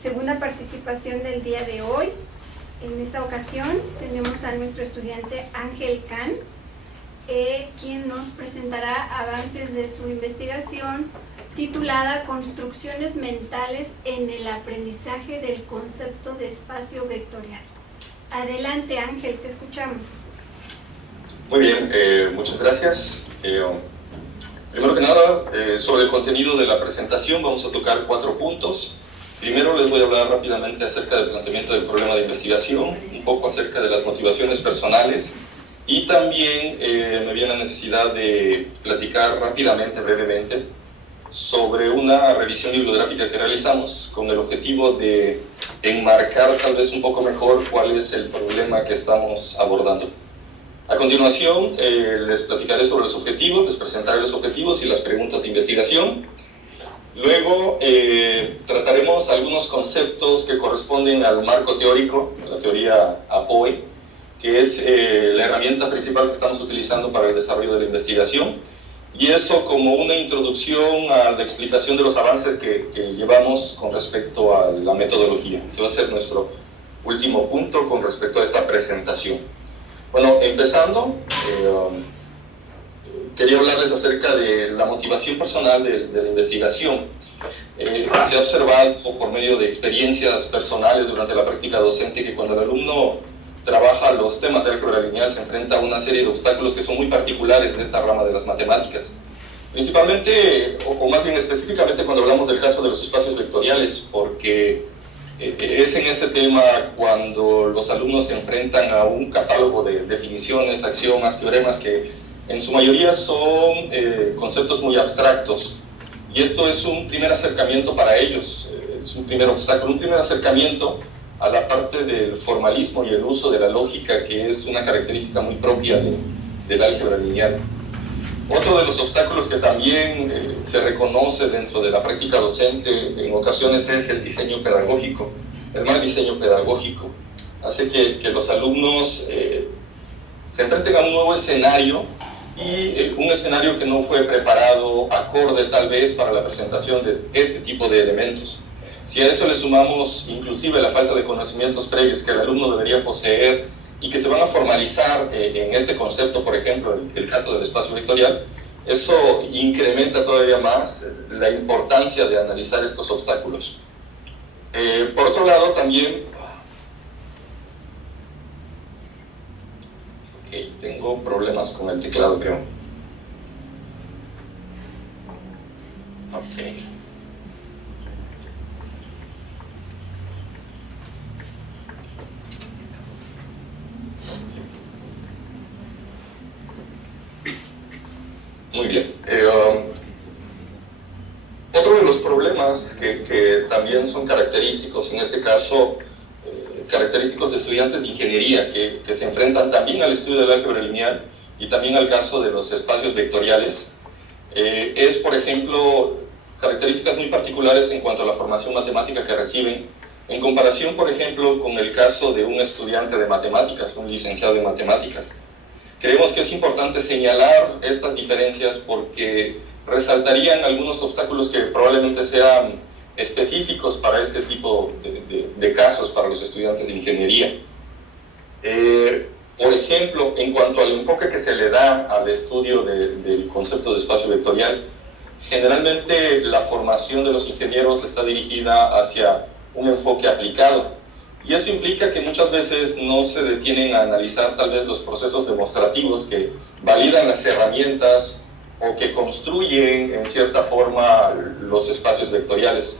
segunda participación del día de hoy. En esta ocasión tenemos a nuestro estudiante Ángel Can, quien nos presentará avances de su investigación titulada Construcciones mentales en el aprendizaje del concepto de espacio vectorial. Adelante, Ángel, te escuchamos. Muy bien, muchas gracias. Primero que nada, sobre el contenido de la presentación vamos a tocar 4 puntos. Primero les voy a hablar rápidamente acerca del planteamiento del problema de investigación, un poco acerca de las motivaciones personales y también me viene la necesidad de platicar rápidamente, brevemente, sobre una revisión bibliográfica que realizamos con el objetivo de enmarcar tal vez un poco mejor cuál es el problema que estamos abordando. A continuación les platicaré sobre los objetivos, les presentaré los objetivos y las preguntas de investigación. Luego trataremos algunos conceptos que corresponden al marco teórico, la teoría APOE, que es la herramienta principal que estamos utilizando para el desarrollo de la investigación, y eso como una introducción a la explicación de los avances que llevamos con respecto a la metodología. Ese va a ser nuestro último punto con respecto a esta presentación. Bueno, empezando, quería hablarles acerca de la motivación personal de la investigación. Se ha observado por medio de experiencias personales durante la práctica docente que cuando el alumno trabaja los temas de álgebra lineal se enfrenta a una serie de obstáculos que son muy particulares de esta rama de las matemáticas. Principalmente, o más bien específicamente cuando hablamos del caso de los espacios vectoriales, porque es en este tema cuando los alumnos se enfrentan a un catálogo de definiciones, axiomas, teoremas que en su mayoría son conceptos muy abstractos, y esto es un primer acercamiento para ellos, es un primer obstáculo, un primer acercamiento a la parte del formalismo y el uso de la lógica, que es una característica muy propia del álgebra lineal. Otro de los obstáculos que también se reconoce dentro de la práctica docente en ocasiones es el diseño pedagógico, el mal diseño pedagógico. Hace que los alumnos se enfrenten a un nuevo escenario, y un escenario que no fue preparado acorde tal vez para la presentación de este tipo de elementos. Si a eso le sumamos inclusive la falta de conocimientos previos que el alumno debería poseer y que se van a formalizar en este concepto, por ejemplo, el caso del espacio vectorial, eso incrementa todavía más la importancia de analizar estos obstáculos. Por otro lado, también tengo problemas con el teclado, creo. Muy bien. Otro de los problemas que también son característicos, en este caso, característicos de estudiantes de ingeniería que se enfrentan también al estudio del álgebra lineal y también al caso de los espacios vectoriales, es, por ejemplo, características muy particulares en cuanto a la formación matemática que reciben, en comparación, por ejemplo, con el caso de un estudiante de matemáticas, un licenciado de matemáticas. Creemos que es importante señalar estas diferencias porque resaltarían algunos obstáculos que probablemente sean específicos para este tipo de casos para los estudiantes de ingeniería. Por ejemplo, en cuanto al enfoque que se le da al estudio del concepto de espacio vectorial, generalmente la formación de los ingenieros está dirigida hacia un enfoque aplicado, y eso implica que muchas veces no se detienen a analizar tal vez los procesos demostrativos que validan las herramientas o que construyen en cierta forma los espacios vectoriales.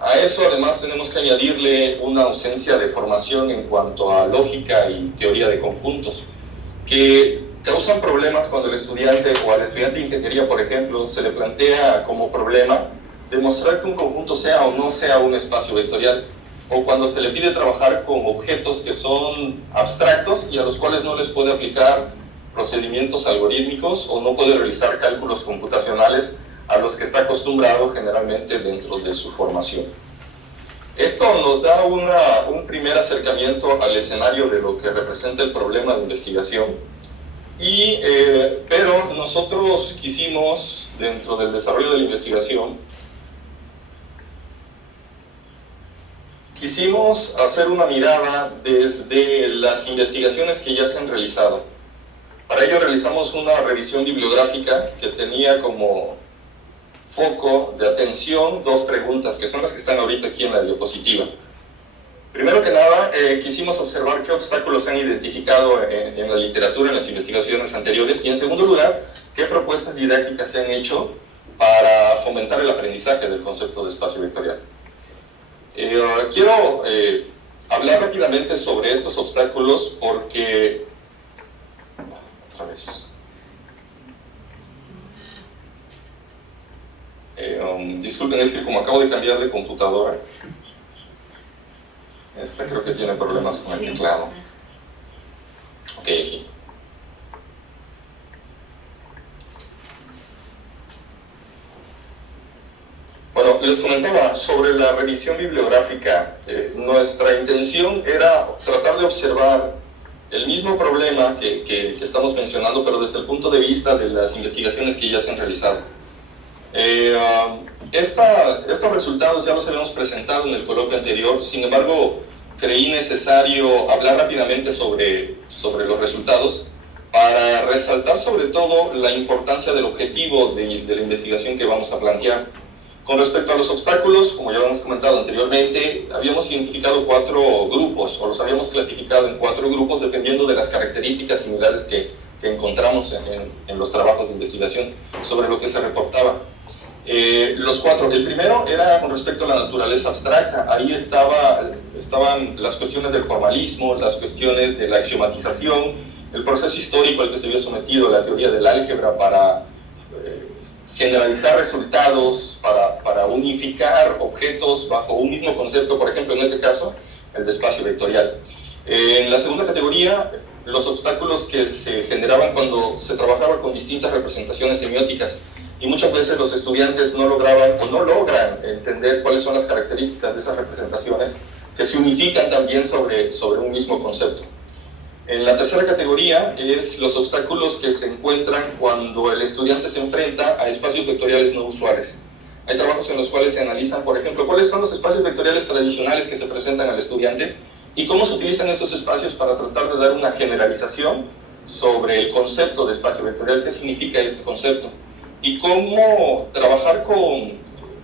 A eso además tenemos que añadirle una ausencia de formación en cuanto a lógica y teoría de conjuntos, que causan problemas cuando el estudiante o al estudiante de ingeniería, por ejemplo, se le plantea como problema demostrar que un conjunto sea o no sea un espacio vectorial, o cuando se le pide trabajar con objetos que son abstractos y a los cuales no les puede aplicar procedimientos algorítmicos o no puede realizar cálculos computacionales a los que está acostumbrado generalmente dentro de su formación. Esto nos da un primer acercamiento al escenario de lo que representa el problema de investigación, pero nosotros quisimos, dentro del desarrollo de la investigación, quisimos hacer una mirada desde las investigaciones que ya se han realizado. Para ello realizamos una revisión bibliográfica que tenía como foco de atención dos preguntas, que son las que están ahorita aquí en la diapositiva. Primero que nada, quisimos observar qué obstáculos se han identificado en la literatura, en las investigaciones anteriores, y en segundo lugar, qué propuestas didácticas se han hecho para fomentar el aprendizaje del concepto de espacio vectorial. Quiero hablar rápidamente sobre estos obstáculos porque... Otra vez. Disculpen, es que como acabo de cambiar de computadora, esta creo que tiene problemas con el teclado. Ok, aquí. Bueno, les comentaba sobre la revisión bibliográfica. Nuestra intención era tratar de observar el mismo problema que estamos mencionando, pero desde el punto de vista de las investigaciones que ya se han realizado. Estos resultados ya los habíamos presentado en el coloquio anterior, sin embargo, creí necesario hablar rápidamente sobre los resultados para resaltar sobre todo la importancia del objetivo de la investigación que vamos a plantear. Con respecto a los obstáculos, como ya lo hemos comentado anteriormente, habíamos identificado 4 grupos, o los habíamos clasificado en 4 grupos dependiendo de las características similares que encontramos en los trabajos de investigación sobre lo que se reportaba. Los 4, el primero era con respecto a la naturaleza abstracta. Ahí estaban las cuestiones del formalismo, las cuestiones de la axiomatización, el proceso histórico al que se había sometido la teoría del álgebra para generalizar resultados, para unificar objetos bajo un mismo concepto, por ejemplo, en este caso, el de espacio vectorial. En la segunda categoría, los obstáculos que se generaban cuando se trabajaba con distintas representaciones semióticas, y muchas veces los estudiantes no lograban o no logran entender cuáles son las características de esas representaciones que se unifican también sobre un mismo concepto. En la tercera categoría es los obstáculos que se encuentran cuando el estudiante se enfrenta a espacios vectoriales no usuales. Hay trabajos en los cuales se analizan, por ejemplo, cuáles son los espacios vectoriales tradicionales que se presentan al estudiante y cómo se utilizan esos espacios para tratar de dar una generalización sobre el concepto de espacio vectorial, qué significa este concepto, y cómo trabajar con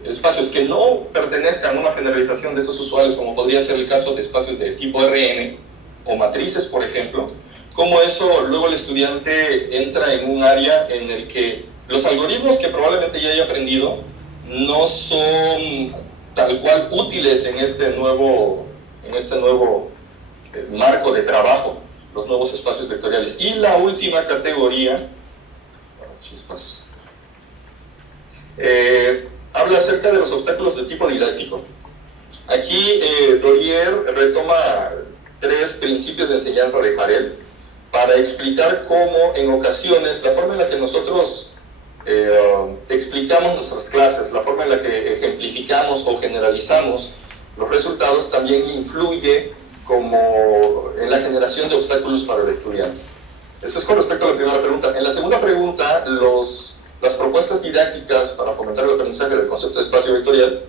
espacios que no pertenezcan a una generalización de esos usuales, como podría ser el caso de espacios de tipo RN, o matrices, por ejemplo, cómo eso luego el estudiante entra en un área en el que los algoritmos que probablemente ya haya aprendido no son tal cual útiles en este nuevo marco de trabajo, los nuevos espacios vectoriales. Y la última categoría, habla acerca de los obstáculos de tipo didáctico. Aquí Dorier retoma 3 principios de enseñanza de Harel para explicar cómo en ocasiones la forma en la que nosotros explicamos nuestras clases, la forma en la que ejemplificamos o generalizamos los resultados también influye como en la generación de obstáculos para el estudiante. Eso es con respecto a la primera pregunta. En la segunda pregunta, las propuestas didácticas para fomentar el aprendizaje del concepto de espacio vectorial,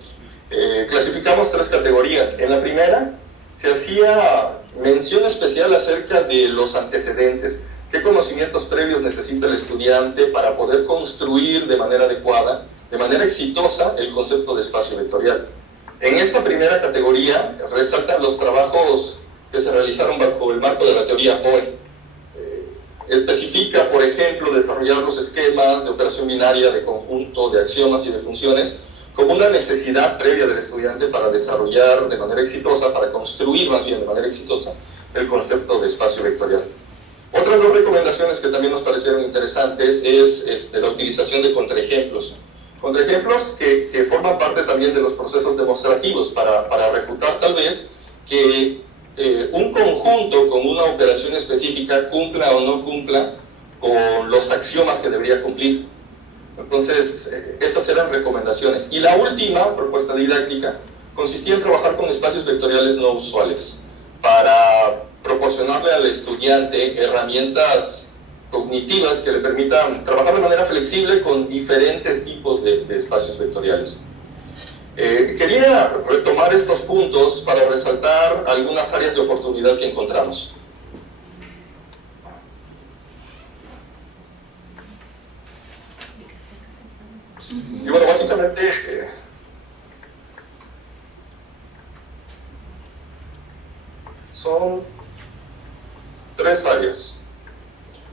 clasificamos 3 categorías. En la primera, se hacía mención especial acerca de los antecedentes, qué conocimientos previos necesita el estudiante para poder construir de manera adecuada, de manera exitosa, el concepto de espacio vectorial. En esta primera categoría resaltan los trabajos que se realizaron bajo el marco de la teoría OE. Especifica, por ejemplo, desarrollar los esquemas de operación binaria, de conjunto, de axiomas y de funciones, como una necesidad previa del estudiante para desarrollar de manera exitosa, para construir más bien de manera exitosa, el concepto de espacio vectorial. Otras 2 recomendaciones que también nos parecieron interesantes es la utilización de contraejemplos. Contraejemplos que forman parte también de los procesos demostrativos para refutar tal vez que un conjunto con una operación específica cumpla o no cumpla con los axiomas que debería cumplir. Entonces, esas eran recomendaciones. Y la última propuesta didáctica consistía en trabajar con espacios vectoriales no usuales para proporcionarle al estudiante herramientas cognitivas que le permitan trabajar de manera flexible con diferentes tipos de espacios vectoriales. Quería retomar estos puntos para resaltar algunas áreas de oportunidad que encontramos. Y bueno, básicamente son tres áreas.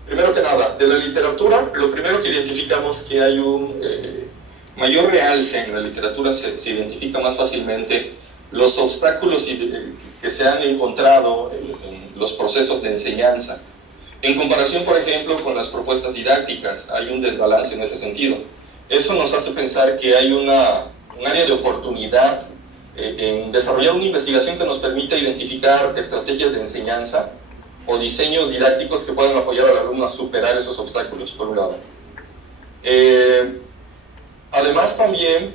Primero que nada, de la literatura, lo primero que identificamos que hay un mayor realce en la literatura, se identifica más fácilmente los obstáculos que se han encontrado en los procesos de enseñanza. En comparación, por ejemplo, con las propuestas didácticas, hay un desbalance en ese sentido. Eso nos hace pensar que hay un área de oportunidad en desarrollar una investigación que nos permita identificar estrategias de enseñanza o diseños didácticos que puedan apoyar al alumno a superar esos obstáculos, por un lado. Además, también,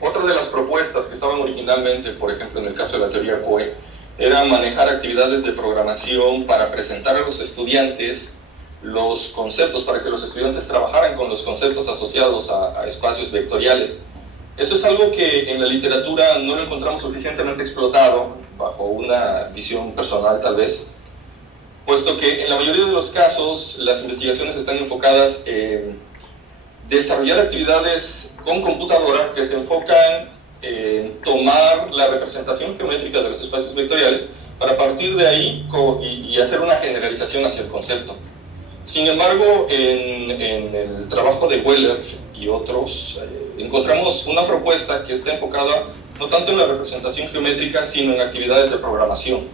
otra de las propuestas que estaban originalmente, por ejemplo, en el caso de la teoría POE, era manejar actividades de programación para presentar a los estudiantes los conceptos, para que los estudiantes trabajaran con los conceptos asociados a espacios vectoriales. Eso es algo que en la literatura no lo encontramos suficientemente explotado, bajo una visión personal tal vez, puesto que en la mayoría de los casos las investigaciones están enfocadas en desarrollar actividades con computadora que se enfocan en tomar la representación geométrica de los espacios vectoriales para partir de ahí y hacer una generalización hacia el concepto. Sin embargo, en el trabajo de Weller y otros, encontramos una propuesta que está enfocada no tanto en la representación geométrica, sino en actividades de programación.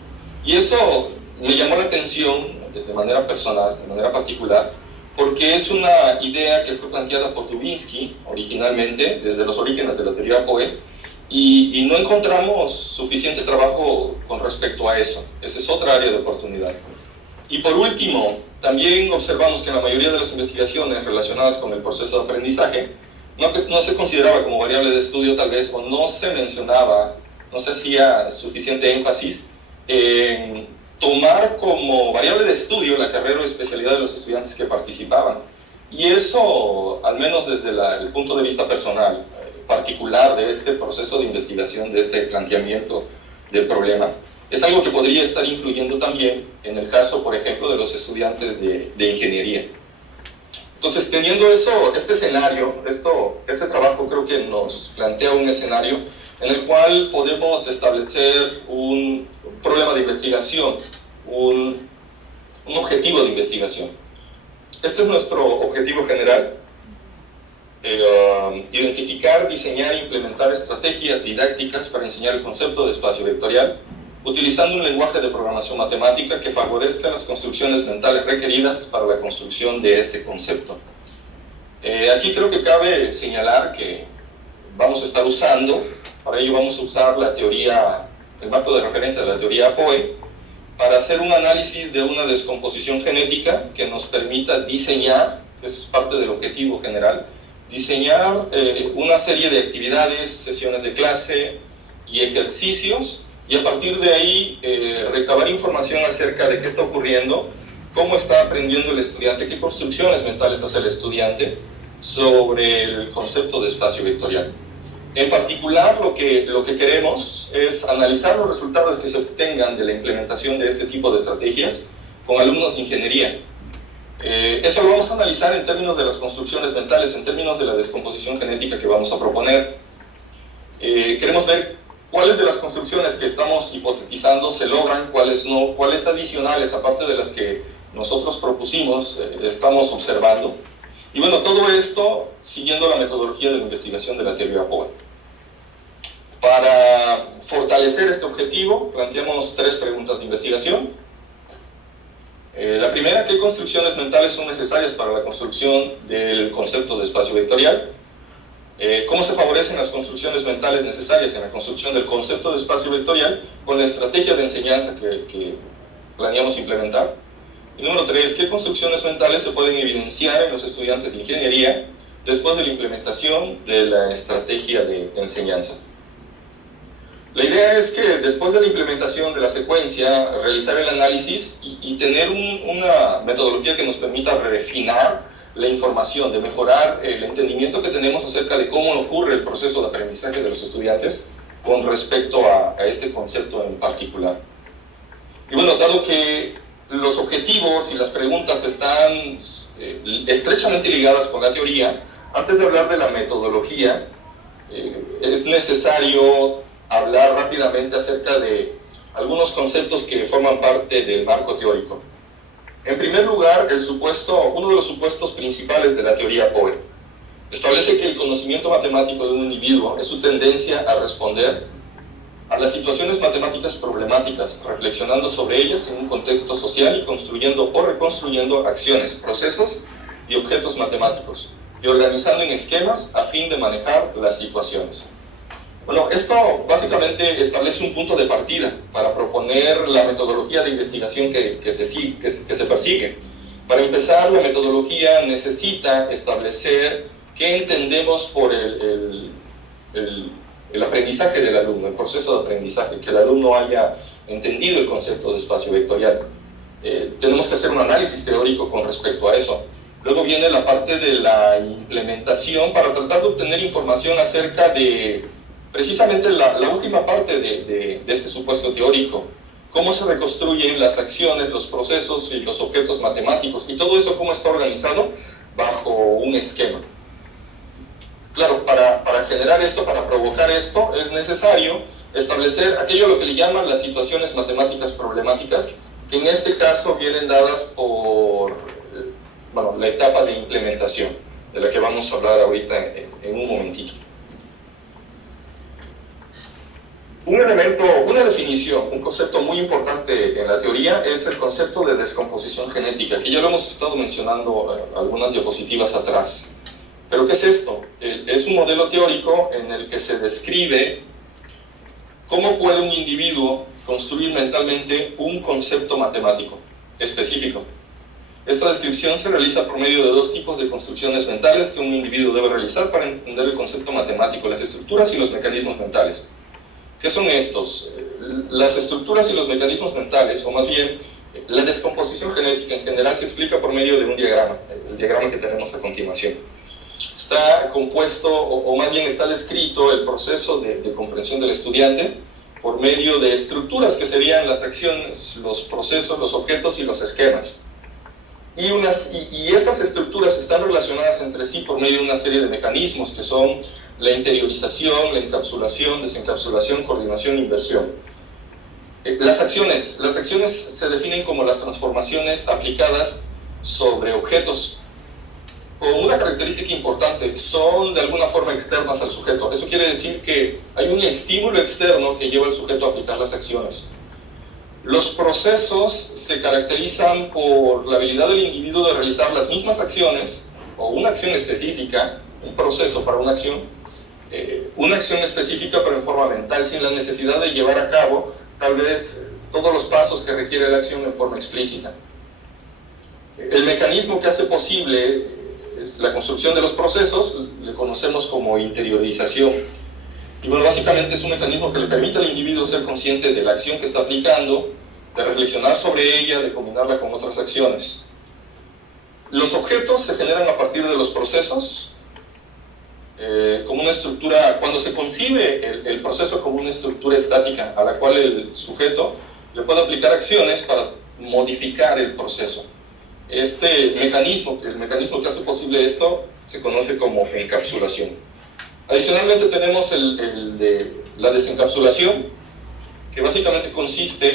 Y eso me llamó la atención de manera personal, de manera particular, porque es una idea que fue planteada por Dubinsky originalmente, desde los orígenes de la teoría POE, y no encontramos suficiente trabajo con respecto a eso. Esa es otra área de oportunidad. Y por último, también observamos que en la mayoría de las investigaciones relacionadas con el proceso de aprendizaje, no se consideraba como variable de estudio tal vez, o no se mencionaba, no se hacía suficiente énfasis en tomar como variable de estudio la carrera o especialidad de los estudiantes que participaban. Y eso, al menos desde el punto de vista personal, particular de este proceso de investigación, de este planteamiento del problema, es algo que podría estar influyendo también en el caso, por ejemplo, de los estudiantes de ingeniería. Entonces, teniendo este escenario, este trabajo creo que nos plantea un escenario en el cual podemos establecer un problema de investigación, un objetivo de investigación. Este es nuestro objetivo general: identificar, diseñar e implementar estrategias didácticas para enseñar el concepto de espacio vectorial, utilizando un lenguaje de programación matemática que favorezca las construcciones mentales requeridas para la construcción de este concepto. Aquí creo que cabe señalar que vamos a estar usando, para ello vamos a usar la teoría, el marco de referencia de la teoría POE, para hacer un análisis de una descomposición genética que nos permita diseñar, que es parte del objetivo general, diseñar una serie de actividades, sesiones de clase y ejercicios, y a partir de ahí recabar información acerca de qué está ocurriendo, cómo está aprendiendo el estudiante, qué construcciones mentales hace el estudiante sobre el concepto de espacio vectorial. En particular, lo que queremos es analizar los resultados que se obtengan de la implementación de este tipo de estrategias con alumnos de ingeniería. Eso lo vamos a analizar en términos de las construcciones mentales, en términos de la descomposición genética que vamos a proponer. Queremos ver cuáles de las construcciones que estamos hipotetizando se logran, cuáles no, cuáles adicionales, aparte de las que nosotros propusimos, estamos observando. Y bueno, todo esto siguiendo la metodología de la investigación de la teoría POE. Para fortalecer este objetivo, planteamos 3 preguntas de investigación. La primera, ¿qué construcciones mentales son necesarias para la construcción del concepto de espacio vectorial? ¿Cómo se favorecen las construcciones mentales necesarias en la construcción del concepto de espacio vectorial con la estrategia de enseñanza que planeamos implementar? Y número 3, ¿qué construcciones mentales se pueden evidenciar en los estudiantes de ingeniería después de la implementación de la estrategia de enseñanza? La idea es que después de la implementación de la secuencia, realizar el análisis y tener una metodología que nos permita refinar la información, de mejorar el entendimiento que tenemos acerca de cómo ocurre el proceso de aprendizaje de los estudiantes con respecto a este concepto en particular. Y bueno, dado que los objetivos y las preguntas están estrechamente ligadas con la teoría, antes de hablar de la metodología, es necesario hablar rápidamente acerca de algunos conceptos que forman parte del marco teórico. En primer lugar, uno de los supuestos principales de la teoría POE establece que el conocimiento matemático de un individuo es su tendencia a responder a las situaciones matemáticas problemáticas, reflexionando sobre ellas en un contexto social y construyendo o reconstruyendo acciones, procesos y objetos matemáticos, y organizando en esquemas a fin de manejar las situaciones. Bueno, esto básicamente establece un punto de partida para proponer la metodología de investigación que se persigue. Para empezar, la metodología necesita establecer qué entendemos por el aprendizaje del alumno, el proceso de aprendizaje, que el alumno haya entendido el concepto de espacio vectorial. Tenemos que hacer un análisis teórico con respecto a eso. Luego viene la parte de la implementación para tratar de obtener información acerca de precisamente la última parte de este supuesto teórico. Cómo se reconstruyen las acciones, los procesos y los objetos matemáticos, y todo eso cómo está organizado bajo un esquema. Claro, para generar esto, para provocar esto, es necesario establecer aquello a lo que le llaman las situaciones matemáticas problemáticas, que en este caso vienen dadas por la etapa de implementación, de la que vamos a hablar ahorita en un momentito. Un elemento, una definición, un concepto muy importante en la teoría es el concepto de descomposición genética, que ya lo hemos estado mencionando algunas diapositivas atrás. ¿Pero qué es esto? Es un modelo teórico en el que se describe cómo puede un individuo construir mentalmente un concepto matemático específico. Esta descripción se realiza por medio de dos tipos de construcciones mentales que un individuo debe realizar para entender el concepto matemático, las estructuras y los mecanismos mentales. ¿Qué son estos? Las estructuras y los mecanismos mentales, o más bien la descomposición genética en general, se explica por medio de un diagrama, el diagrama que tenemos a continuación. Está compuesto, o más bien está descrito el proceso de comprensión del estudiante por medio de estructuras que serían las acciones, los procesos, los objetos y los esquemas. Y estas estructuras están relacionadas entre sí por medio de una serie de mecanismos que son la interiorización, la encapsulación, desencapsulación, coordinación e inversión. Las acciones se definen como las transformaciones aplicadas sobre objetos. Con una característica importante, son de alguna forma externas al sujeto. Eso quiere decir que hay un estímulo externo que lleva al sujeto a aplicar las acciones. Los procesos se caracterizan por la habilidad del individuo de realizar las mismas acciones, o una acción específica, un proceso para una acción específica pero en forma mental, sin la necesidad de llevar a cabo tal vez todos los pasos que requiere la acción en forma explícita. El mecanismo que hace posible la construcción de los procesos le conocemos como interiorización. Y bueno, básicamente es un mecanismo que le permite al individuo ser consciente de la acción que está aplicando, de reflexionar sobre ella, de combinarla con otras acciones. Los objetos se generan a partir de los procesos, como una estructura, cuando se concibe el proceso como una estructura estática a la cual el sujeto le puede aplicar acciones para modificar el proceso. El mecanismo que hace posible esto se conoce como encapsulación. Adicionalmente tenemos el de la desencapsulación, que básicamente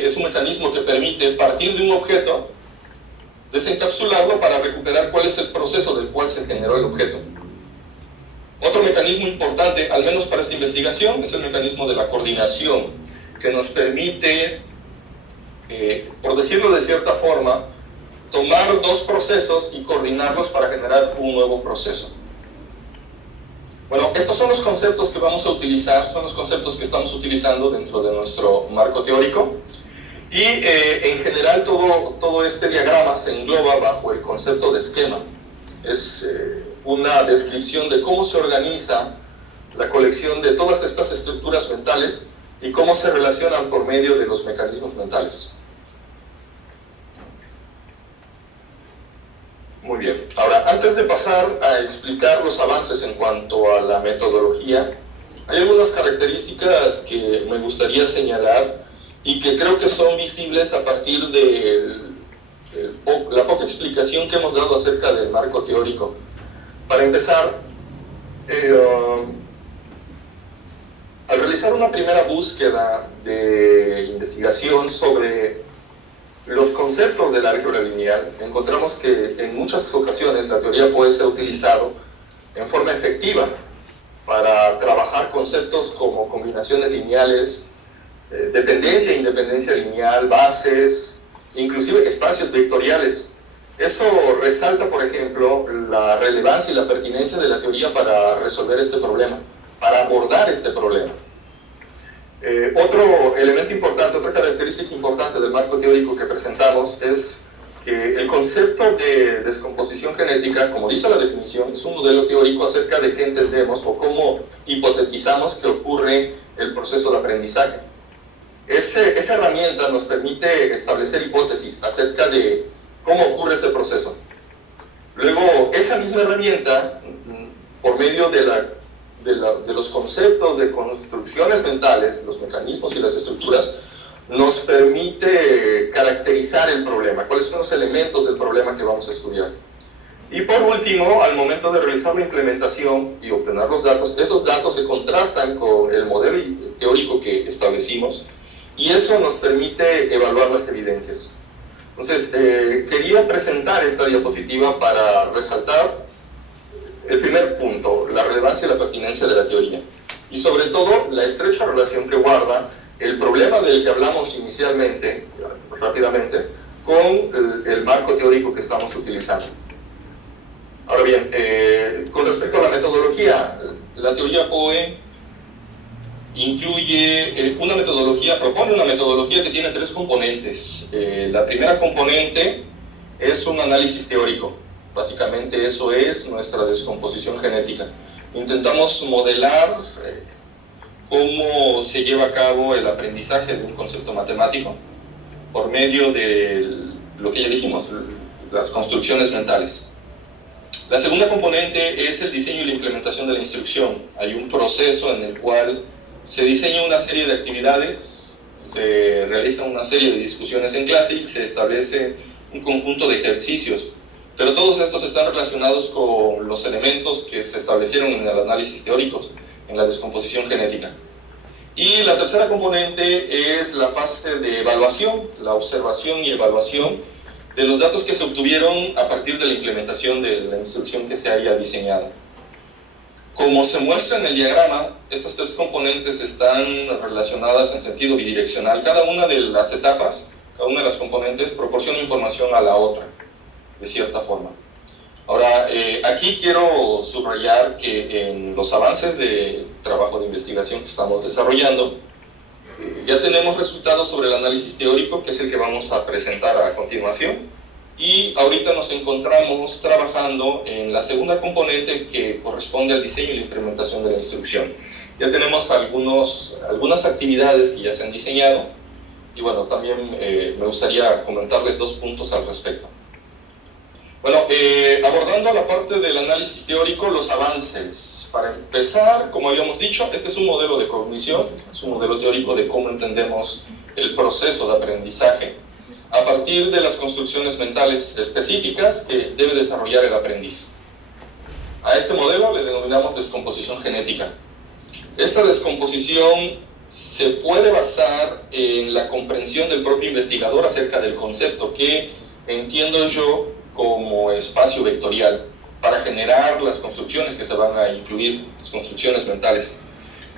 es un mecanismo que permite partir de un objeto, desencapsularlo para recuperar cuál es el proceso del cual se generó el objeto. Otro mecanismo importante, al menos para esta investigación, es el mecanismo de la coordinación, que nos permite, por decirlo de cierta forma, tomar dos procesos y coordinarlos para generar un nuevo proceso. Bueno, estos son los conceptos que vamos a utilizar, son los conceptos que estamos utilizando dentro de nuestro marco teórico, y en general todo este diagrama se engloba bajo el concepto de esquema. Es una descripción de cómo se organiza la colección de todas estas estructuras mentales y cómo se relacionan por medio de los mecanismos mentales. Muy bien. Ahora, antes de pasar a explicar los avances en cuanto a la metodología, hay algunas características que me gustaría señalar y que creo que son visibles a partir de la poca explicación que hemos dado acerca del marco teórico. Para empezar, al realizar una primera búsqueda de investigación sobre los conceptos del álgebra lineal, encontramos que en muchas ocasiones la teoría puede ser utilizada en forma efectiva para trabajar conceptos como combinaciones lineales, dependencia e independencia lineal, bases, inclusive espacios vectoriales. Eso resalta, por ejemplo, la relevancia y la pertinencia de la teoría para resolver este problema, para abordar este problema. Otro elemento importante, otra característica importante del marco teórico que presentamos es que el concepto de descomposición genética, como dice la definición, es un modelo teórico acerca de qué entendemos o cómo hipotetizamos que ocurre el proceso de aprendizaje. Esa herramienta nos permite establecer hipótesis acerca de cómo ocurre ese proceso. Luego, esa misma herramienta, por medio de los conceptos de construcciones mentales, los mecanismos y las estructuras, nos permite caracterizar el problema, cuáles son los elementos del problema que vamos a estudiar. Y por último, al momento de realizar la implementación y obtener los datos, esos datos se contrastan con el modelo teórico que establecimos y eso nos permite evaluar las evidencias. Entonces, quería presentar esta diapositiva para resaltar el primer punto, la relevancia y la pertinencia de la teoría, y sobre todo la estrecha relación que guarda el problema del que hablamos inicialmente, rápidamente, con el marco teórico que estamos utilizando. Ahora bien, con respecto a la metodología, la teoría POE propone una metodología que tiene tres componentes. La primera componente es un análisis teórico. Básicamente eso es nuestra descomposición genética. Intentamos modelar cómo se lleva a cabo el aprendizaje de un concepto matemático por medio de lo que ya dijimos, las construcciones mentales. La segunda componente es el diseño y la implementación de la instrucción. Hay un proceso en el cual se diseña una serie de actividades, se realiza una serie de discusiones en clase y se establece un conjunto de ejercicios. Pero todos estos están relacionados con los elementos que se establecieron en el análisis teórico, en la descomposición genética. Y la tercera componente es la fase de evaluación, la observación y evaluación de los datos que se obtuvieron a partir de la implementación de la instrucción que se haya diseñado. Como se muestra en el diagrama, estas tres componentes están relacionadas en sentido bidireccional. Cada una de las etapas, cada una de las componentes proporciona información a la otra, de cierta forma. Ahora, aquí quiero subrayar que en los avances de trabajo de investigación que estamos desarrollando, ya tenemos resultados sobre el análisis teórico, que es el que vamos a presentar a continuación, y ahorita nos encontramos trabajando en la segunda componente que corresponde al diseño y la implementación de la instrucción. Ya tenemos algunas actividades que ya se han diseñado, y bueno, también me gustaría comentarles dos puntos al respecto. Bueno, abordando la parte del análisis teórico, los avances. Para empezar, como habíamos dicho, este es un modelo de cognición, es un modelo teórico de cómo entendemos el proceso de aprendizaje a partir de las construcciones mentales específicas que debe desarrollar el aprendiz. A este modelo le denominamos descomposición genética. Esta descomposición se puede basar en la comprensión del propio investigador acerca del concepto que entiendo yo como espacio vectorial para generar las construcciones que se van a incluir, las construcciones mentales.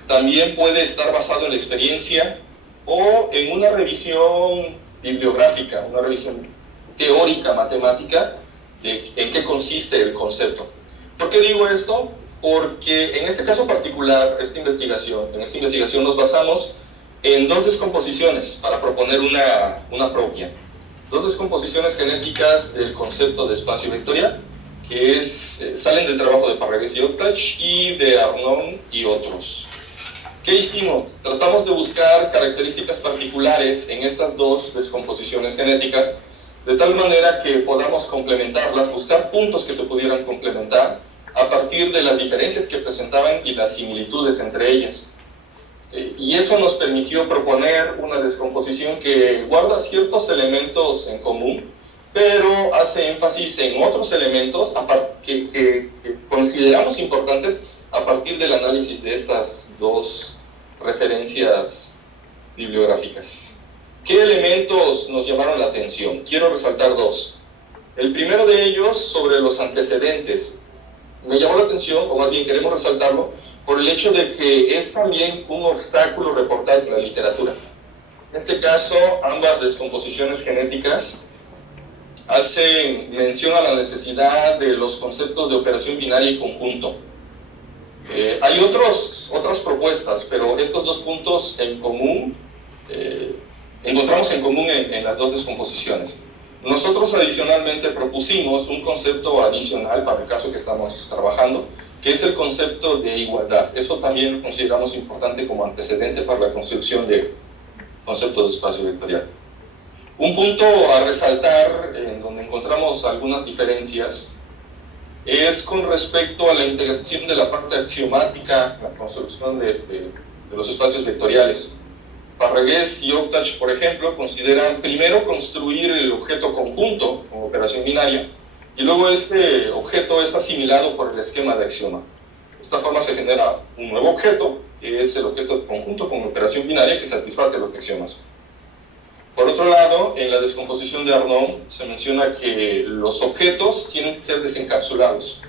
También puede estar basado en la experiencia o en una revisión bibliográfica, una revisión teórica, matemática, de en qué consiste el concepto. ¿Por qué digo esto? Porque en este caso particular, en esta investigación nos basamos en dos descomposiciones para proponer una propia. Dos descomposiciones genéticas del concepto de espacio vectorial, que salen del trabajo de Parregués y Oktach y de Arnon y otros. ¿Qué hicimos? Tratamos de buscar características particulares en estas dos descomposiciones genéticas, de tal manera que podamos complementarlas, buscar puntos que se pudieran complementar a partir de las diferencias que presentaban y las similitudes entre ellas. Y eso nos permitió proponer una descomposición que guarda ciertos elementos en común, pero hace énfasis en otros elementos que consideramos importantes a partir del análisis de estas dos referencias bibliográficas. ¿Qué elementos nos llamaron la atención? Quiero resaltar dos. El primero de ellos sobre los antecedentes. Me llamó la atención, o más bien queremos resaltarlo, por el hecho de que es también un obstáculo reportado en la literatura. En este caso, ambas descomposiciones genéticas hacen mención a la necesidad de los conceptos de operación binaria y conjunto. Hay otras propuestas, pero estos dos puntos en común, encontramos en común en las dos descomposiciones. Nosotros adicionalmente propusimos un concepto adicional para el caso que estamos trabajando, que es el concepto de igualdad. Eso también lo consideramos importante como antecedente para la construcción del concepto de espacio vectorial. Un punto a resaltar, en donde encontramos algunas diferencias, es con respecto a la integración de la parte axiomática, la construcción de los espacios vectoriales. Parragués y Oktach, por ejemplo, consideran primero construir el objeto conjunto como operación binaria, y luego este objeto es asimilado por el esquema de axioma. De esta forma se genera un nuevo objeto, que es el objeto conjunto con operación binaria que satisface los axiomas. Por otro lado, en la descomposición de Arnaud se menciona que los objetos tienen que ser desencapsulados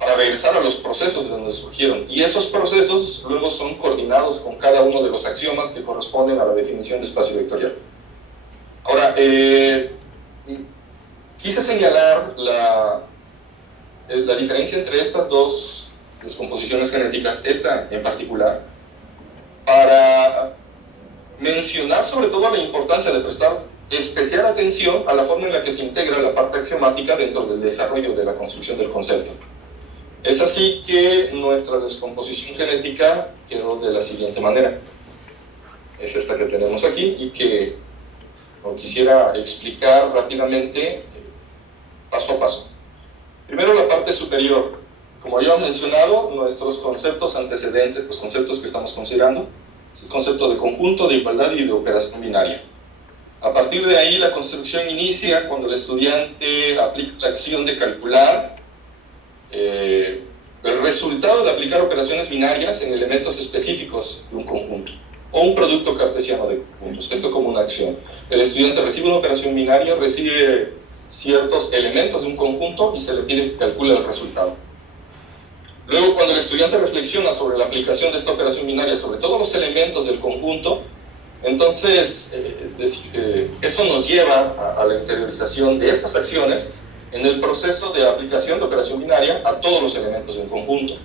para regresar a los procesos de donde surgieron, y esos procesos luego son coordinados con cada uno de los axiomas que corresponden a la definición de espacio vectorial. Ahora, quise señalar la diferencia entre estas dos descomposiciones genéticas, esta en particular, para mencionar sobre todo la importancia de prestar especial atención a la forma en la que se integra la parte axiomática dentro del desarrollo de la construcción del concepto. Es así que nuestra descomposición genética quedó de la siguiente manera. Es esta que tenemos aquí y que quisiera explicar rápidamente paso a paso. Primero, la parte superior. Como habíamos mencionado, nuestros conceptos antecedentes, los conceptos que estamos considerando, es el concepto de conjunto, de igualdad y de operación binaria. A partir de ahí, la construcción inicia cuando el estudiante aplica la acción de calcular el resultado de aplicar operaciones binarias en elementos específicos de un conjunto, o un producto cartesiano de conjuntos. Esto como una acción. El estudiante recibe una operación binaria, recibe ciertos elementos de un conjunto y se le pide que calcule el resultado. Luego, cuando el estudiante reflexiona sobre la aplicación de esta operación binaria sobre todos los elementos del conjunto, entonces eso nos lleva a la interiorización de estas acciones en el proceso de aplicación de operación binaria a todos los elementos de un conjunto.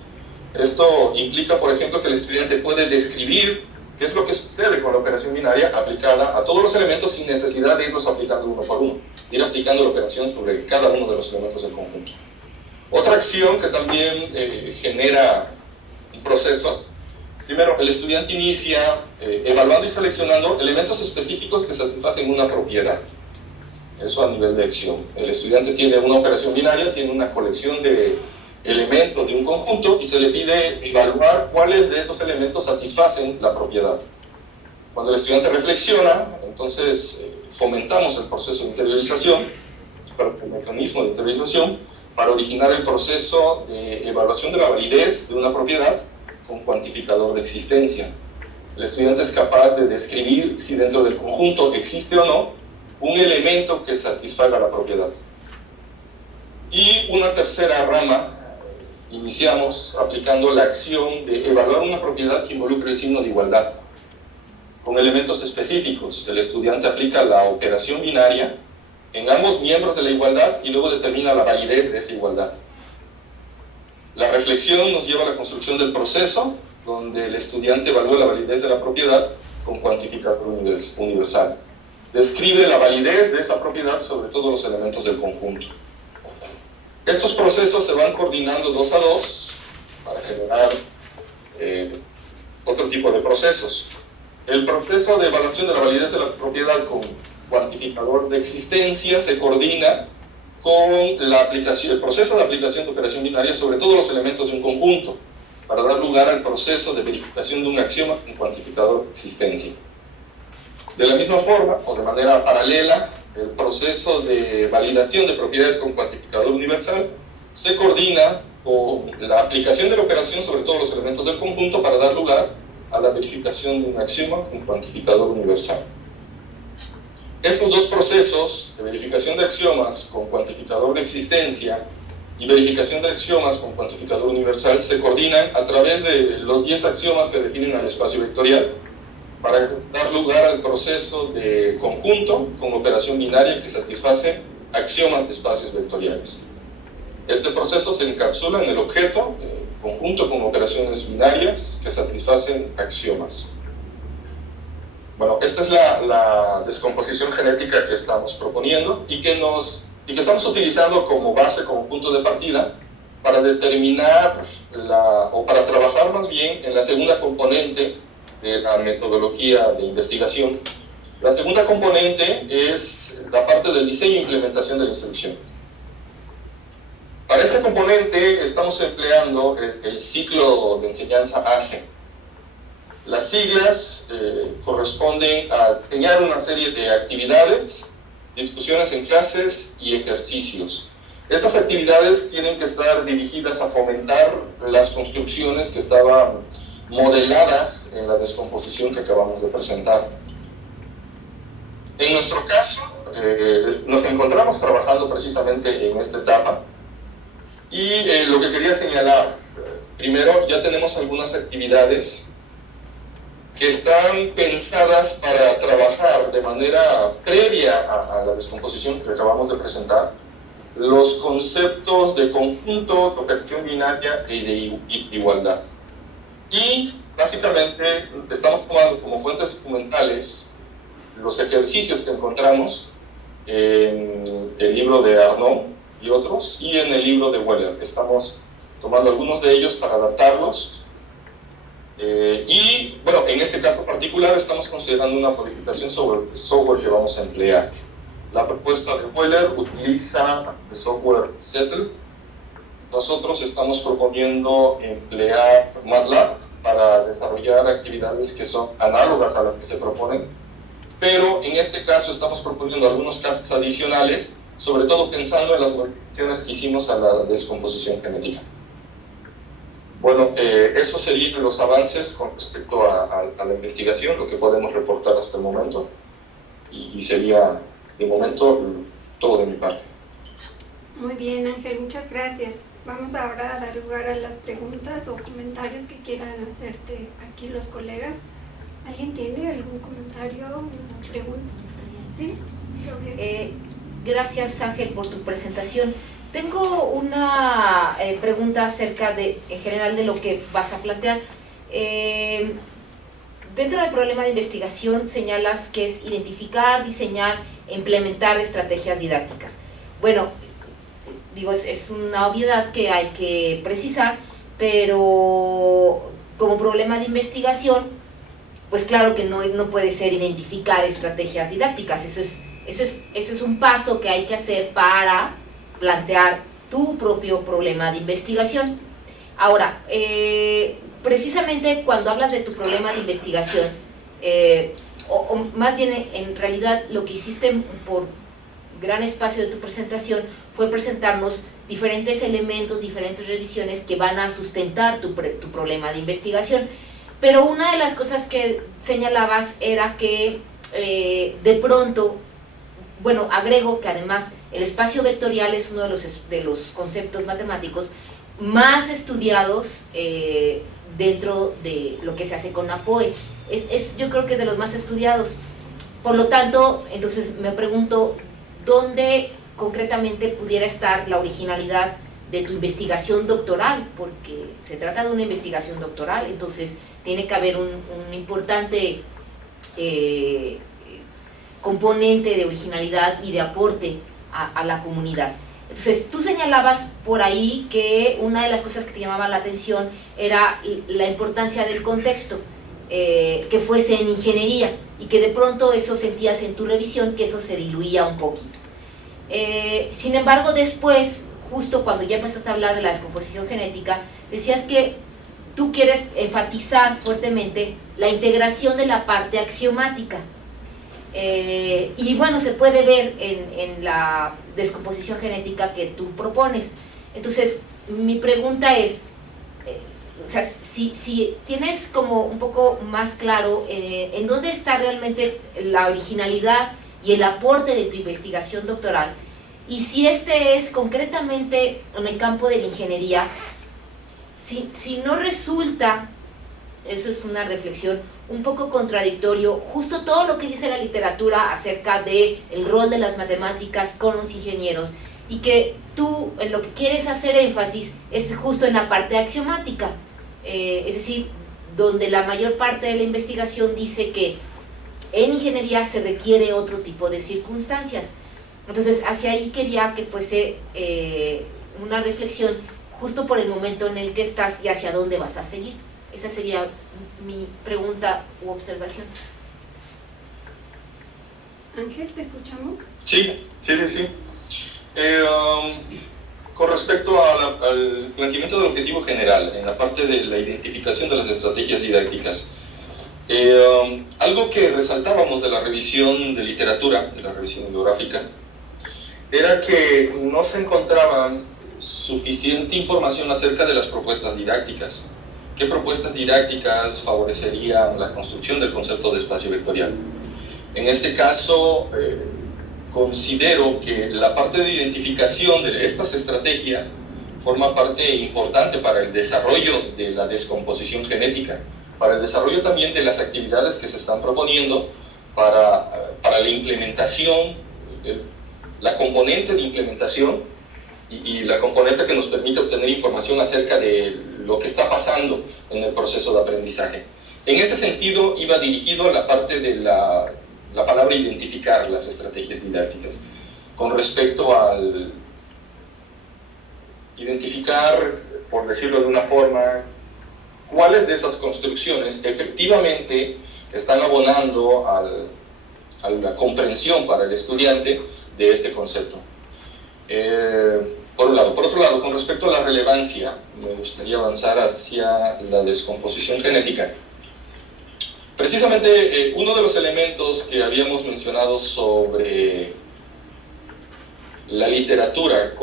Esto implica, por ejemplo, que el estudiante puede describir qué es lo que sucede con la operación binaria aplicada a todos los elementos sin necesidad de irlos aplicando uno por uno, ir aplicando la operación sobre cada uno de los elementos del conjunto. Otra acción que también genera un proceso, primero el estudiante inicia evaluando y seleccionando elementos específicos que satisfacen una propiedad. Eso a nivel de acción. El estudiante tiene una operación binaria, tiene una colección de elementos de un conjunto y se le pide evaluar cuáles de esos elementos satisfacen la propiedad. Cuando el estudiante reflexiona, entonces fomentamos el proceso de interiorización, el mecanismo de interiorización, para originar el proceso de evaluación de la validez de una propiedad con cuantificador de existencia. El estudiante es capaz de describir si dentro del conjunto existe o no un elemento que satisfaga la propiedad. Y una tercera rama, iniciamos aplicando la acción de evaluar una propiedad que involucre el signo de igualdad. Con elementos específicos, el estudiante aplica la operación binaria en ambos miembros de la igualdad y luego determina la validez de esa igualdad. La reflexión nos lleva a la construcción del proceso, donde el estudiante evalúa la validez de la propiedad con cuantificador universal. Describe la validez de esa propiedad sobre todos los elementos del conjunto. Estos procesos se van coordinando dos a dos para generar otro tipo de procesos. El proceso de evaluación de la validez de la propiedad con cuantificador de existencia se coordina con la aplicación, el proceso de aplicación de operación binaria sobre todos los elementos de un conjunto, para dar lugar al proceso de verificación de un axioma con cuantificador de existencia. De la misma forma, o de manera paralela, el proceso de validación de propiedades con cuantificador universal se coordina con la aplicación de la operación sobre todos los elementos del conjunto para dar lugar a la verificación de un axioma con cuantificador universal. Estos dos procesos de verificación de axiomas con cuantificador de existencia y verificación de axiomas con cuantificador universal se coordinan a través de los 10 axiomas que definen al espacio vectorial para dar lugar al proceso de conjunto con operación binaria que satisface axiomas de espacios vectoriales. Este proceso se encapsula en el objeto conjunto con operaciones binarias que satisfacen axiomas. Bueno, esta es la descomposición genética que estamos proponiendo y que estamos utilizando como base, como punto de partida para determinar o para trabajar más bien en la segunda componente de la metodología de investigación. La segunda componente es la parte del diseño e implementación de la instrucción. Para este componente estamos empleando el ciclo de enseñanza ACE. Las siglas corresponden a diseñar una serie de actividades, discusiones en clases y ejercicios. Estas actividades tienen que estar dirigidas a fomentar las construcciones que estaban modeladas en la descomposición que acabamos de presentar. En nuestro caso, nos encontramos trabajando precisamente en esta etapa y lo que quería señalar, primero, ya tenemos algunas actividades que están pensadas para trabajar de manera previa a la descomposición que acabamos de presentar los conceptos de conjunto, de operación binaria y de igualdad. Y básicamente estamos tomando como fuentes documentales los ejercicios que encontramos en el libro de Arnaud y otros, y en el libro de Weller. Estamos tomando algunos de ellos para adaptarlos. Y bueno, en este caso particular estamos considerando una modificación sobre el software que vamos a emplear. La propuesta de Weller utiliza el software Zettel. Nosotros estamos proponiendo emplear MATLAB para desarrollar actividades que son análogas a las que se proponen, pero en este caso estamos proponiendo algunos casos adicionales, sobre todo pensando en las modificaciones que hicimos a la descomposición genética. Bueno, esos serían los avances con respecto a la investigación, lo que podemos reportar hasta el momento, y sería de momento todo de mi parte. Muy bien, Ángel, muchas gracias. Vamos ahora a dar lugar a las preguntas o comentarios que quieran hacerte aquí los colegas. ¿Alguien tiene algún comentario o pregunta? ¿Sí? Gracias, Ángel, por tu presentación. Tengo una pregunta acerca de, en general, de lo que vas a plantear. Dentro del problema de investigación señalas que es identificar, diseñar e implementar estrategias didácticas. Bueno, digo, es una obviedad que hay que precisar, pero como problema de investigación, pues claro que no puede ser identificar estrategias didácticas. Eso es un paso que hay que hacer para plantear tu propio problema de investigación. Ahora, precisamente cuando hablas de tu problema de investigación, o más bien en realidad lo que hiciste por gran espacio de tu presentación fue presentarnos diferentes elementos, diferentes revisiones que van a sustentar tu problema de investigación. Pero una de las cosas que señalabas era que de pronto, bueno, agrego que además el espacio vectorial es uno de los conceptos matemáticos más estudiados dentro de lo que se hace con APOE. Yo creo que es de los más estudiados. Por lo tanto, entonces me pregunto, ¿dónde concretamente pudiera estar la originalidad de tu investigación doctoral? Porque se trata de una investigación doctoral, entonces tiene que haber un importante componente de originalidad y de aporte a la comunidad. Entonces, tú señalabas por ahí que una de las cosas que te llamaban la atención era la importancia del contexto. que fuese en ingeniería, y que de pronto eso sentías en tu revisión que eso se diluía un poquito. Sin embargo, después, justo cuando ya empezaste a hablar de la descomposición genética, decías que tú quieres enfatizar fuertemente la integración de la parte axiomática. Y bueno, se puede ver en la descomposición genética que tú propones. Entonces, mi pregunta es, o sea, si tienes como un poco más claro en dónde está realmente la originalidad y el aporte de tu investigación doctoral, y si este es concretamente en el campo de la ingeniería, si no resulta, eso es una reflexión, un poco contradictorio, justo todo lo que dice la literatura acerca del rol de las matemáticas con los ingenieros, y que tú en lo que quieres hacer énfasis es justo en la parte axiomática, es decir, donde la mayor parte de la investigación dice que en ingeniería se requiere otro tipo de circunstancias. Entonces, hacia ahí quería que fuese una reflexión justo por el momento en el que estás y hacia dónde vas a seguir. Esa sería mi pregunta u observación. Ángel, ¿te escuchamos? Sí. Con respecto al planteamiento del objetivo general, en la parte de la identificación de las estrategias didácticas, algo que resaltábamos de la revisión de literatura, de la revisión bibliográfica, era que no se encontraba suficiente información acerca de las propuestas didácticas. ¿Qué propuestas didácticas favorecerían la construcción del concepto de espacio vectorial? En este caso, considero que la parte de identificación de estas estrategias forma parte importante para el desarrollo de la descomposición genética, para el desarrollo también de las actividades que se están proponiendo para la implementación, la componente de implementación y la componente que nos permite obtener información acerca de lo que está pasando en el proceso de aprendizaje. En ese sentido, iba dirigido a la parte de la palabra identificar las estrategias didácticas. Con respecto al identificar, por decirlo de una forma, cuáles de esas construcciones efectivamente están abonando a la comprensión para el estudiante de este concepto. Por un lado. Por otro lado, con respecto a la relevancia, me gustaría avanzar hacia la descomposición genética. Precisamente uno de los elementos que habíamos mencionado sobre la literatura,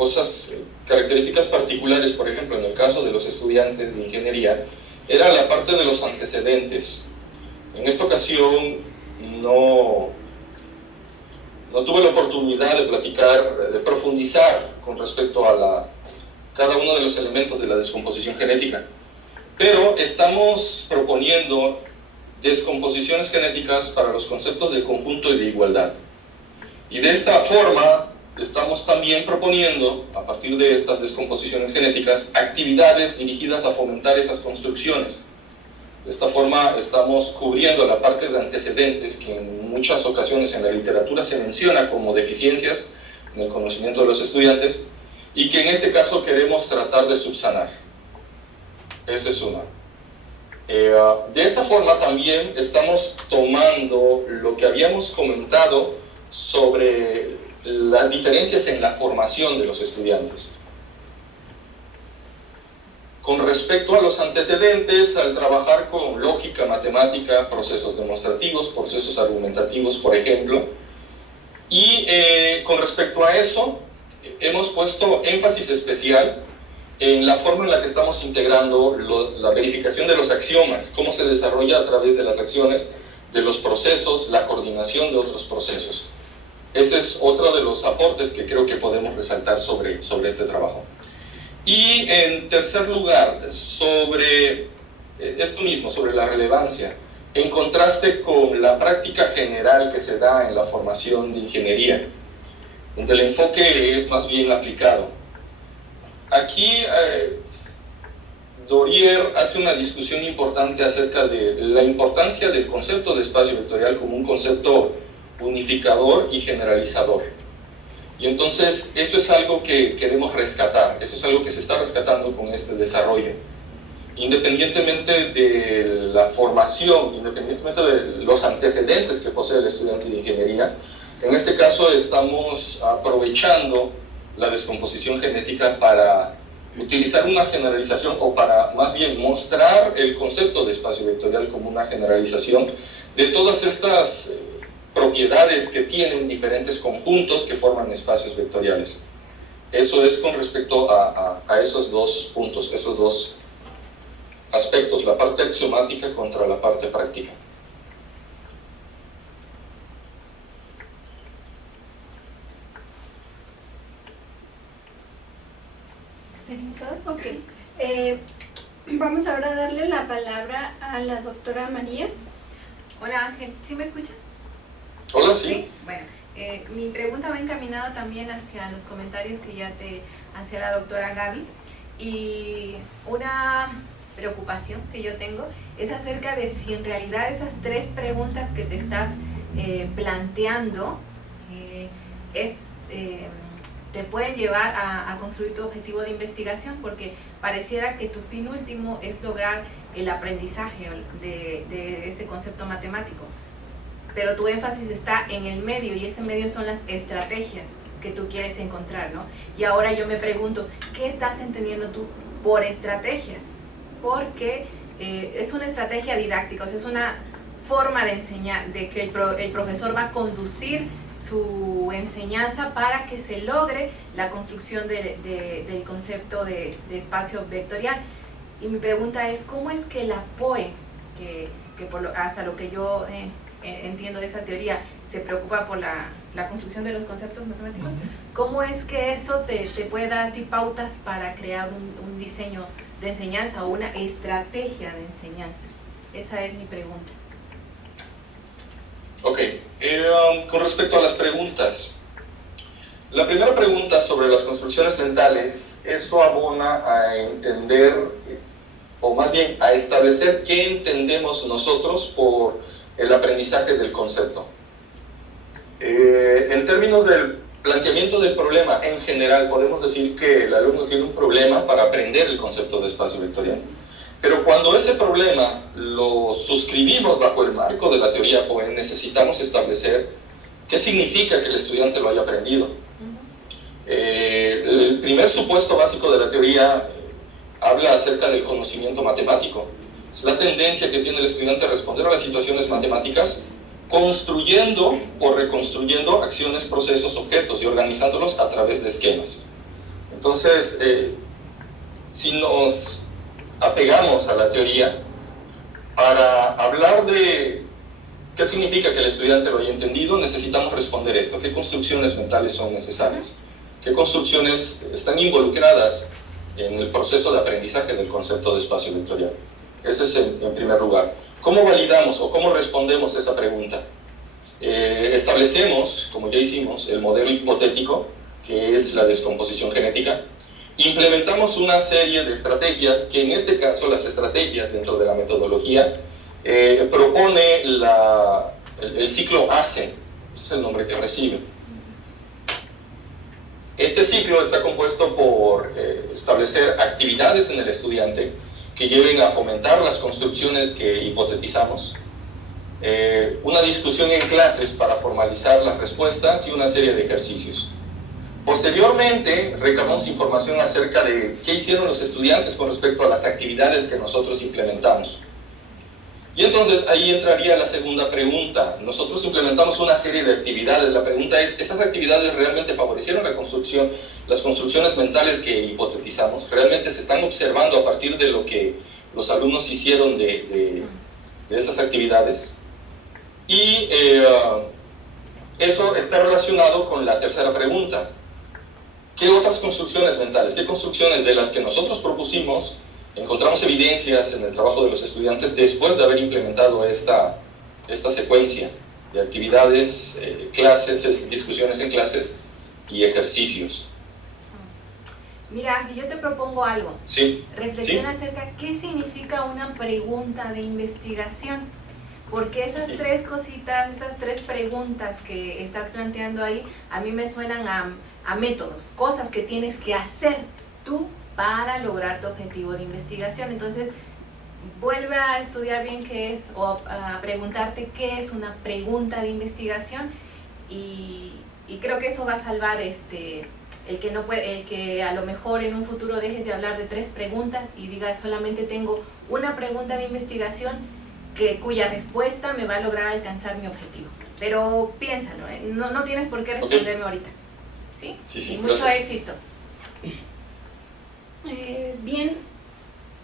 características particulares, por ejemplo, en el caso de los estudiantes de ingeniería, era la parte de los antecedentes. En esta ocasión no tuve la oportunidad de platicar, de profundizar con respecto a cada uno de los elementos de la descomposición genética, pero estamos proponiendo descomposiciones genéticas para los conceptos del conjunto y de igualdad. Y de esta forma estamos también proponiendo, a partir de estas descomposiciones genéticas, actividades dirigidas a fomentar esas construcciones. De esta forma estamos cubriendo la parte de antecedentes que en muchas ocasiones en la literatura se menciona como deficiencias en el conocimiento de los estudiantes y que en este caso queremos tratar de subsanar. Esa es una. De esta forma también estamos tomando lo que habíamos comentado sobre las diferencias en la formación de los estudiantes. Con respecto a los antecedentes, al trabajar con lógica, matemática, procesos demostrativos, procesos argumentativos, por ejemplo, y con respecto a eso, hemos puesto énfasis especial en la forma en la que estamos integrando la verificación de los axiomas, cómo se desarrolla a través de las acciones, de los procesos, la coordinación de otros procesos. Ese es otro de los aportes que creo que podemos resaltar sobre este trabajo. Y en tercer lugar, sobre esto mismo, sobre la relevancia, en contraste con la práctica general que se da en la formación de ingeniería, donde el enfoque es más bien aplicado. Aquí Dorier hace una discusión importante acerca de la importancia del concepto de espacio vectorial como un concepto unificador y generalizador. Y entonces eso es algo que queremos rescatar, eso es algo que se está rescatando con este desarrollo. independientemente de la formación, independientemente de los antecedentes que posee el estudiante de ingeniería. En este caso estamos aprovechando la descomposición genética para utilizar una generalización, o para más bien mostrar el concepto de espacio vectorial como una generalización de todas estas propiedades que tienen diferentes conjuntos que forman espacios vectoriales. Eso es con respecto a esos dos puntos, esos dos aspectos, la parte axiomática contra la parte práctica. Ok. Vamos ahora a darle la palabra a la doctora María. Hola Ángel, ¿sí me escuchas? Hola, sí. Bueno, mi pregunta va encaminada también hacia los comentarios que ya te hacía la doctora Gaby, y una preocupación que yo tengo es acerca de si en realidad esas tres preguntas que te estás planteando te pueden llevar a construir tu objetivo de investigación, porque pareciera que tu fin último es lograr el aprendizaje de ese concepto matemático, pero tu énfasis está en el medio, y ese medio son las estrategias que tú quieres encontrar, ¿no? Y ahora yo me pregunto, ¿qué estás entendiendo tú por estrategias? Porque es una estrategia didáctica, o sea, es una forma de enseñar, de que el profesor va a conducir su enseñanza para que se logre la construcción del concepto de espacio vectorial. Y mi pregunta es, ¿cómo es que la POE, que hasta lo que yo entiendo de esa teoría, se preocupa por la construcción de los conceptos matemáticos, cómo es que eso te puede dar a ti pautas para crear un diseño de enseñanza o una estrategia de enseñanza? Esa es mi pregunta. Ok, con respecto a las preguntas, la primera pregunta sobre las construcciones mentales, eso abona a entender, o más bien a establecer qué entendemos nosotros por el aprendizaje del concepto. En términos del planteamiento del problema en general, podemos decir que el alumno tiene un problema para aprender el concepto de espacio vectorial. Pero cuando ese problema lo suscribimos bajo el marco de la teoría POE, necesitamos establecer qué significa que el estudiante lo haya aprendido. El primer supuesto básico de la teoría habla acerca del conocimiento matemático. Es la tendencia que tiene el estudiante a responder a las situaciones matemáticas construyendo o reconstruyendo acciones, procesos, objetos y organizándolos a través de esquemas. Entonces, si nos apegamos a la teoría para hablar de qué significa que el estudiante lo haya entendido, necesitamos responder esto: ¿qué construcciones mentales son necesarias? ¿Qué construcciones están involucradas en el proceso de aprendizaje del concepto de espacio vectorial? Ese es en primer lugar. ¿Cómo validamos o cómo respondemos esa pregunta? Establecemos, como ya hicimos, el modelo hipotético, que es la descomposición genética. Implementamos una serie de estrategias, que en este caso las estrategias dentro de la metodología propone el ciclo ACE, ese es el nombre que recibe. Este ciclo está compuesto por establecer actividades en el estudiante que lleven a fomentar las construcciones que hipotetizamos, una discusión en clases para formalizar las respuestas y una serie de ejercicios. Posteriormente, recabamos información acerca de qué hicieron los estudiantes con respecto a las actividades que nosotros implementamos. Y entonces ahí entraría la segunda pregunta. Nosotros implementamos una serie de actividades. La pregunta es, ¿esas actividades realmente favorecieron la construcción, las construcciones mentales que hipotetizamos? ¿Realmente se están observando a partir de lo que los alumnos hicieron de esas actividades? Y eso está relacionado con la tercera pregunta. ¿Qué otras construcciones mentales, qué construcciones de las que nosotros propusimos encontramos evidencias en el trabajo de los estudiantes después de haber implementado esta secuencia de actividades, clases, discusiones en clases y ejercicios? Mira, yo te propongo algo. Sí. Reflexiona acerca de qué significa una pregunta de investigación. Porque esas tres cositas, esas tres preguntas que estás planteando ahí, a mí me suenan a métodos, cosas que tienes que hacer tú para lograr tu objetivo de investigación. Entonces, vuelve a estudiar bien qué es, o a preguntarte qué es una pregunta de investigación, y creo que eso va a salvar el que a lo mejor en un futuro dejes de hablar de 3 preguntas y digas solamente tengo una pregunta de investigación cuya respuesta me va a lograr alcanzar mi objetivo. Pero piénsalo, no tienes por qué responderme ahorita. ¿Sí? Sí, y mucho gracias. éxito. Bien,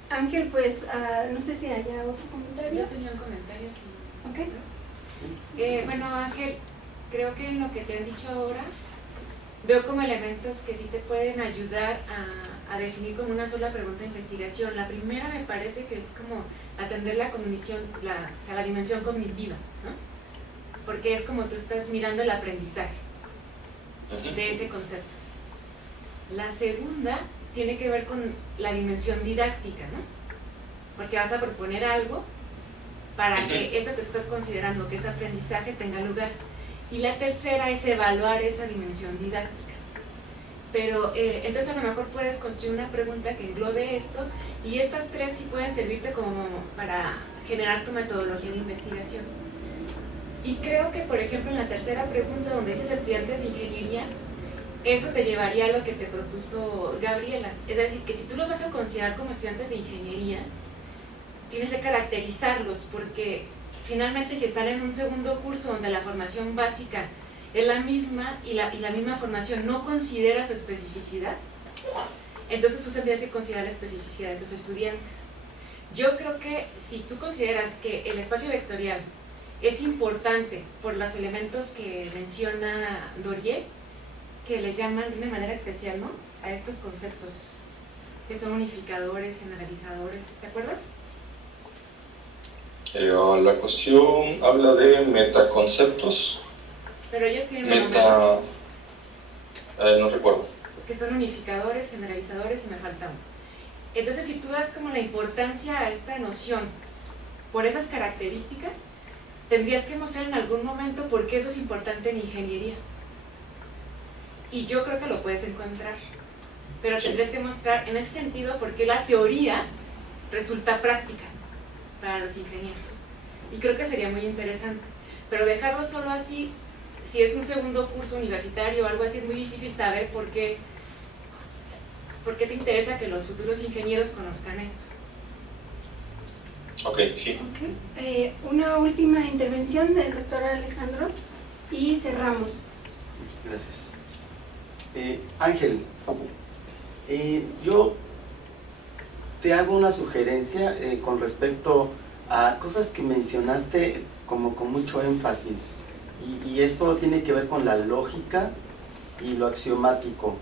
Ángel, pues no sé si haya otro comentario. Yo tenía un comentario. Sí. Ok. Bueno, Ángel, creo que en lo que te han dicho ahora, veo como elementos que sí te pueden ayudar a definir como una sola pregunta de investigación. La primera me parece que es como atender la cognición, la dimensión cognitiva, ¿no? Porque es como tú estás mirando el aprendizaje de ese concepto. La segunda tiene que ver con la dimensión didáctica, ¿no? Porque vas a proponer algo para que eso que tú estás considerando que es aprendizaje tenga lugar. Y la tercera es evaluar esa dimensión didáctica. Pero entonces a lo mejor puedes construir una pregunta que englobe esto, y estas 3 sí pueden servirte como para generar tu metodología de investigación. Y creo que, por ejemplo, en la tercera pregunta, donde dices estudiantes de ingeniería, eso te llevaría a lo que te propuso Gabriela. Es decir, que si tú los vas a considerar como estudiantes de ingeniería, tienes que caracterizarlos, porque finalmente si están en un segundo curso donde la formación básica es la misma y la misma formación no considera su especificidad, entonces tú tendrías que considerar la especificidad de esos estudiantes. Yo creo que si tú consideras que el espacio vectorial es importante por los elementos que menciona Dorier, que le llaman de una manera especial, ¿no?, a estos conceptos que son unificadores, generalizadores, ¿te acuerdas? La cuestión habla de metaconceptos. Pero ellos tienen un nombre, no recuerdo. que son unificadores, generalizadores, y me falta uno. Entonces, si tú das como la importancia a esta noción por esas características, tendrías que mostrar en algún momento por qué eso es importante en ingeniería. Y yo creo que lo puedes encontrar, pero tendrías que mostrar en ese sentido por qué la teoría resulta práctica para los ingenieros. Y creo que sería muy interesante. Pero dejarlo solo así, si es un segundo curso universitario o algo así, es muy difícil saber por qué te interesa que los futuros ingenieros conozcan esto. Ok, sí. Okay. Una última intervención del doctor Alejandro y cerramos. Gracias. Ángel, yo te hago una sugerencia con respecto a cosas que mencionaste como con mucho énfasis, y esto tiene que ver con la lógica y lo axiomático.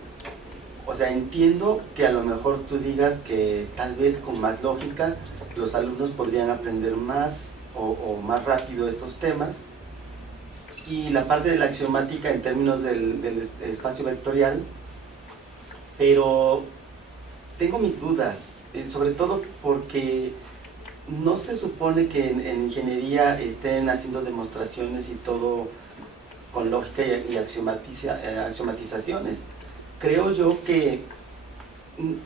O sea, entiendo que a lo mejor tú digas que tal vez con más lógica los alumnos podrían aprender más o más rápido estos temas, y la parte de la axiomática en términos del espacio vectorial, pero tengo mis dudas, sobre todo porque no se supone que en ingeniería estén haciendo demostraciones y todo con lógica y axiomatizaciones. Creo yo que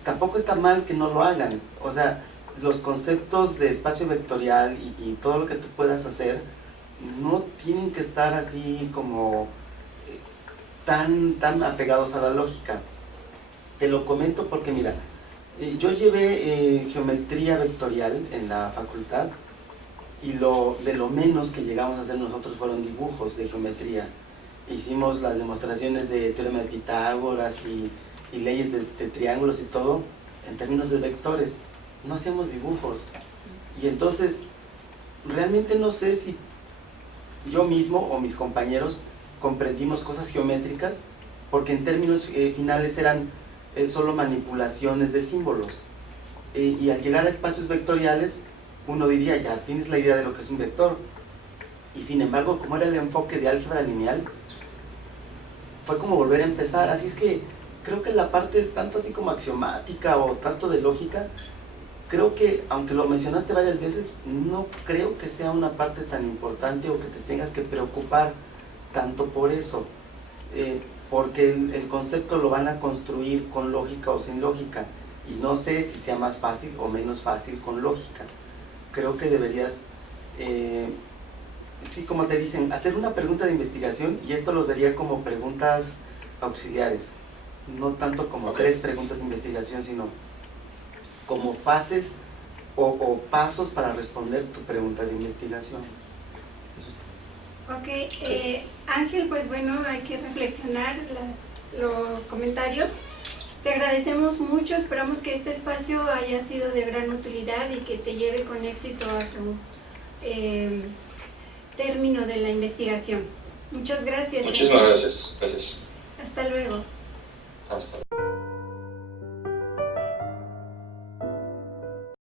tampoco está mal que no lo hagan. O sea, los conceptos de espacio vectorial y todo lo que tú puedas hacer no tienen que estar así como tan apegados a la lógica. Te lo comento porque mira, yo llevé geometría vectorial en la facultad, y de lo menos que llegamos a hacer nosotros fueron dibujos de geometría. Hicimos las demostraciones de teorema de Pitágoras y leyes de triángulos y todo en términos de vectores. No hacíamos dibujos, y entonces realmente no sé si yo mismo o mis compañeros comprendimos cosas geométricas, porque en términos finales eran solo manipulaciones de símbolos, y al llegar a espacios vectoriales uno diría, ya tienes la idea de lo que es un vector, y sin embargo, como era el enfoque de álgebra lineal, fue como volver a empezar. Así es que creo que la parte tanto así como axiomática o tanto de lógica, creo que, aunque lo mencionaste varias veces, no creo que sea una parte tan importante o que te tengas que preocupar tanto por eso, porque el concepto lo van a construir con lógica o sin lógica. y no sé si sea más fácil o menos fácil con lógica. Creo que deberías, sí, como te dicen, hacer una pregunta de investigación, y esto los vería como preguntas auxiliares, no tanto como 3 preguntas de investigación, sino como fases o pasos para responder tu pregunta de investigación. Ok, Ángel, pues bueno, hay que reflexionar los comentarios. Te agradecemos mucho, esperamos que este espacio haya sido de gran utilidad y que te lleve con éxito a tu término de la investigación. Muchas gracias. Muchísimas gracias. Gracias. Hasta luego. Hasta luego.